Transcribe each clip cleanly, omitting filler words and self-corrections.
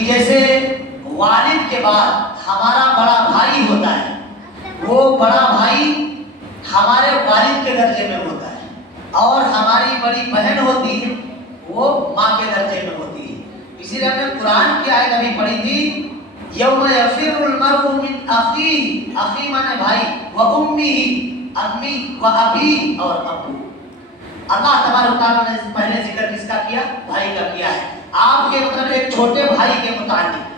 کہ جیسے والد کے بعد ہمارا بڑا بھائی ہوتا ہے، وہ بڑا بھائی ہمارے والد کے درجے میں ہوتا ہے، اور ہماری بڑی بہن ہوتی ہے وہ ماں کے درجے میں ہوتی ہے۔ اسی لیے ہم نے قرآن کی آیت ابھی پڑھی تھی، یوم یفر المرء من اخیہ، اخی مانے بھائی، و امہ، امی، و ابی، اور ابو۔ اللہ تبارک و تعالیٰ نے پہلے ذکر کس کا کیا؟ بھائی کا کیا ہے۔ آپ کے مطلب ایک چھوٹے بھائی کے متعلق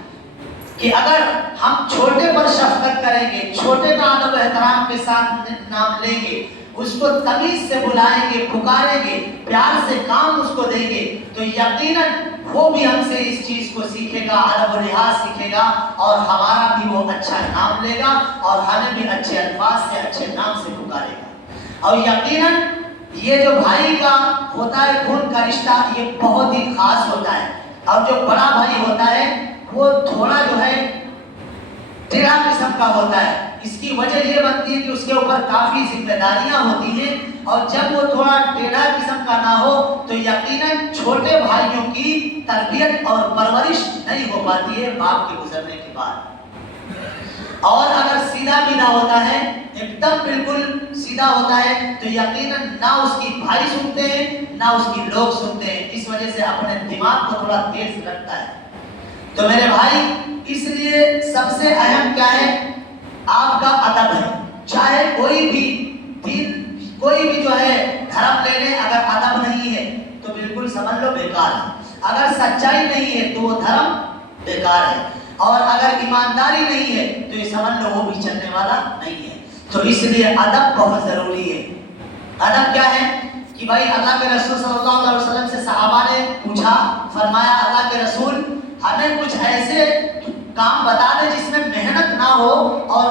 کہ اگر ہم چھوٹے پر شفقت کریں گے، چھوٹے کا ادب و احترام کے ساتھ نام لیں گے، اس کو تمیز سے بلائیں گے، پکاریں گے، پیار سے کام اس کو دیں گے، تو یقیناً وہ بھی ہم سے اس چیز کو سیکھے گا، ادب و لحاظ سیکھے گا، اور ہمارا بھی وہ اچھا نام لے گا، اور ہمیں بھی اچھے الفاظ سے اچھے نام سے پکارے گا۔ اور یقیناً یہ جو بھائی کا ہوتا ہے خون کا رشتہ، یہ بہت ہی خاص ہوتا ہے۔ اور جو بڑا بھائی ہوتا ہے وہ تھوڑا جو ہے ٹیڑھا قسم کا ہوتا ہے۔ اس کی وجہ یہ بنتی ہے کہ اس کے اوپر کافی ذمہ داریاں ہوتی ہیں، اور جب وہ تھوڑا ٹیڑھا قسم کا نہ ہو تو یقیناً چھوٹے بھائیوں کی تربیت اور پرورش نہیں ہو پاتی ہے باپ کے گزرنے کے بعد۔ اور اگر سیدھا بھی نہ ہوتا ہے، ایک دم بالکل سیدھا ہوتا ہے، تو یقیناً نہ اس کی بھائی سنتے ہیں نہ اس کی لوگ سنتے ہیں، اس وجہ سے اپنے دماغ کو تھوڑا تیز رکھتا ہے۔ تو میرے بھائی، اس لیے سب سے اہم کیا ہے؟ آپ کا ادب ہے۔ چاہے کوئی بھی دین، کوئی بھی جو ہے دھرم لے لیں، اگر ادب نہیں ہے تو بالکل سمجھ لو بیکار ہے۔ اگر سچائی نہیں ہے تو وہ دھرم بیکار ہے، اور اگر ایمانداری نہیں ہے تو یہ سمجھ لو وہ بھی چلنے والا نہیں ہے۔ تو اس لیے ادب بہت ضروری ہے۔ ادب کیا ہے کہ بھائی اللہ کے رسول صلی اللہ علیہ وسلم سے صحابہ نے پوچھا، فرمایا اللہ کے رسول ہمیں کچھ ایسے کام بتا دے جس میں محنت نہ ہو اور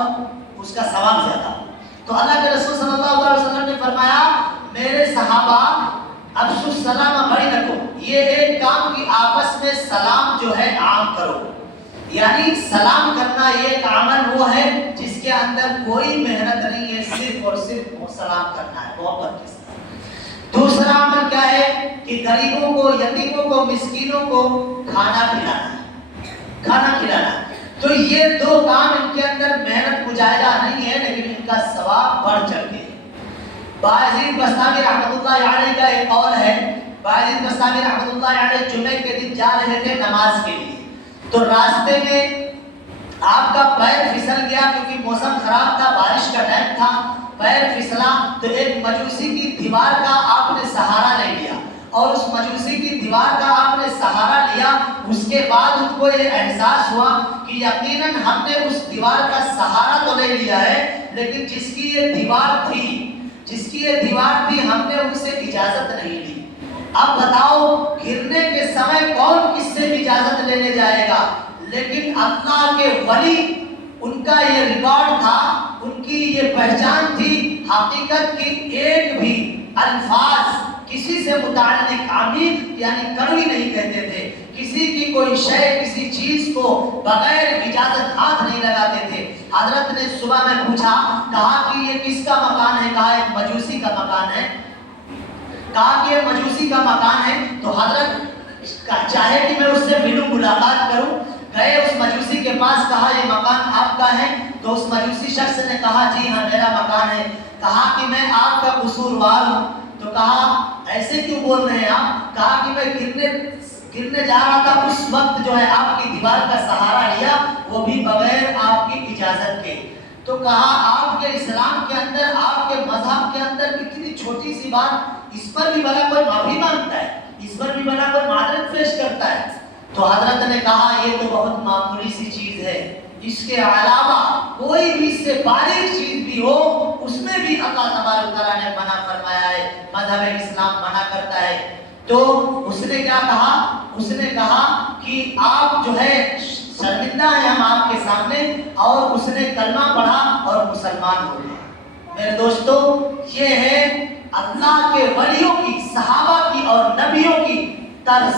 اس کا ثواب زیادہ ہو۔ تو اللہ کے رسول صلی اللہ علیہ وسلم نے فرمایا میرے صحابہ افشوا السلام بینکم، یہ ایک کام کی آپس میں سلام جو ہے عام کرو، یعنی سلام کرنا یہ ایک عمل وہ ہے جس کے اندر کوئی محنت نہیں ہے، صرف اور صرف سلام کرنا ہے محبت کے ساتھ۔ دوسرا عمل کیا ہے کہ غریبوں کو، یتیموں کو، مسکینوں کو کھانا کھلانا ہے، کھانا کھلانا ہے۔ تو یہ دو کام، ان کے اندر محنت مجاہدہ نہیں ہے لیکن ان کا ثواب بڑھ چڑھ کے۔ باعزید بستامی رحمۃ اللہ علیہ کا ایک قول ہے، باعزید بستامی رحمۃ اللہ علیہ جمعے کے دن جا رہے تھے نماز کے لیے، تو راستے میں آپ کا پیر پھسل گیا، کیونکہ موسم خراب تھا، بارش کا ٹائم تھا، پیر پھسلا تو ایک مجوسی کی دیوار کا آپ نے سہارا لے لیا، اور اس مجوسی کی دیوار کا آپ نے سہارا لیا۔ اس کے بعد ان کو یہ احساس ہوا کہ یقیناً ہم نے اس دیوار کا سہارا تو لے لیا ہے، لیکن جس کی یہ دیوار تھی، ہم نے ان سے اجازت نہیں لی۔ اب بتاؤ گرنے کے سمے کون کس سے اجازت لینے جائے گا؟ لیکن اللہ کے ولی، ان کا یہ ریکارڈ تھا، ان کی یہ پہچان تھی حقیقت کی، ایک بھی الفاظ کسی سے متعلق عمیق یعنی کڑوی نہیں کہتے تھے، کسی کی کوئی شے، کسی چیز کو بغیر اجازت ہاتھ نہیں لگاتے تھے۔ حضرت نے صبح میں پوچھا، کہا کہ یہ کس کا مکان ہے؟ کہا ایک مجوسی کا مکان ہے۔ کہا کہ یہ مجوسی کا مکان ہے، تو حضرت چاہے کہ میں اس سے ملوں، ملاقات کروں، گئے اس مجوسی کے پاس، کہا یہ مکان آپ کا ہے؟ تو اس مجوسی شخص نے کہا جی ہاں میرا مکان ہے۔ کہا کہ میں آپ کا قصوروار ہوں۔ تو کہا ایسے کیوں بول رہے ہیں آپ؟ کہا کہ میں گرنے جا رہا تھا، اس وقت جو ہے آپ کی دیوار کا سہارا لیا، وہ بھی بغیر آپ کی اجازت کے۔ تو کہا آپ کے اسلام کے اندر، آپ کے مذہب کے اندر اتنی چھوٹی سی بات، اس پر بھی بھلا کوئی معافی مانگتا ہے، اس پر بھی بھلا کوئی معذرت پیش کرتا ہے؟ تو حضرت نے کہا یہ تو بہت معمولی سی چیز ہے، اس کے علاوہ کوئی بھی اس سے باریک چیز بھی ہو، اس میں بھی اللہ تبارک تعالیٰ نے منع فرمایا ہے، مذہب اسلام منع کرتا ہے۔ تو اس نے کیا کہا؟ اس نے کہا کہ آپ جو ہے شرمندہ ہیں ہم آپ کے سامنے، اور اس نے کلمہ پڑھا اور مسلمان ہو گیا۔ میرے دوستو، یہ ہے اللہ کے ولیوں کی، صحابہ کی اور نبیوں کی طرز،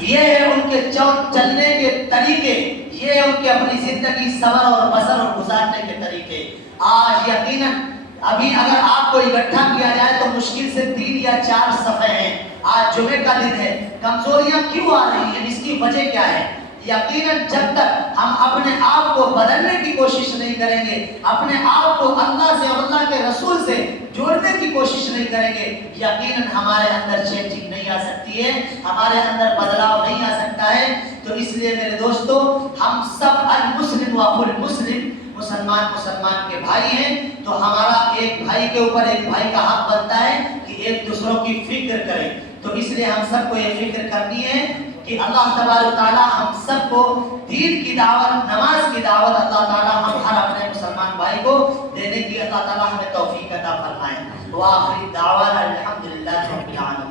یہ ہے ان کے چلنے کے طریقے، یہ ہے ان کے اپنی زندگی صبر اور بسر اور گزارنے کے طریقے۔ آج یقیناً ابھی اگر آپ کو اکٹھا کیا جائے تو مشکل سے 3 یا 4 صفحے ہیں۔ آج جمعے کا دن ہے، کمزوریاں کیوں آ رہی ہیں؟ اس کی وجہ کیا ہے؟ یقیناً جب تک ہم اپنے آپ کو بدلنے کی کوشش نہیں کریں گے، اپنے آپ کو اللہ سے اور اللہ کے رسول سے جوڑنے کی کوشش نہیں کریں گے، یقیناً ہمارے اندر چینجنگ نہیں آ سکتی ہے، ہمارے اندر بدلاؤ نہیں آ سکتا ہے۔ تو اس لیے میرے دوستو، ہم سب المسلم و المسلم، مسلمان کے بھائی ہیں، تو ہمارا ایک بھائی کے اوپر ایک بھائی کا حق بنتا ہے کہ ایک دوسروں کی فکر کریں۔ تو اس لیے ہم سب کو یہ فکر کرنی ہے کہ اللہ تبارک و تعالی ہم سب کو دین کی دعوت، نماز کی دعوت اللہ تعالی ہم ہر اپنے مسلمان بھائی کو دینے کی اللہ تعالی ہمیں توفیق عطا فرمائے۔ وآخر دعوانا الحمدللہ رب العالمین۔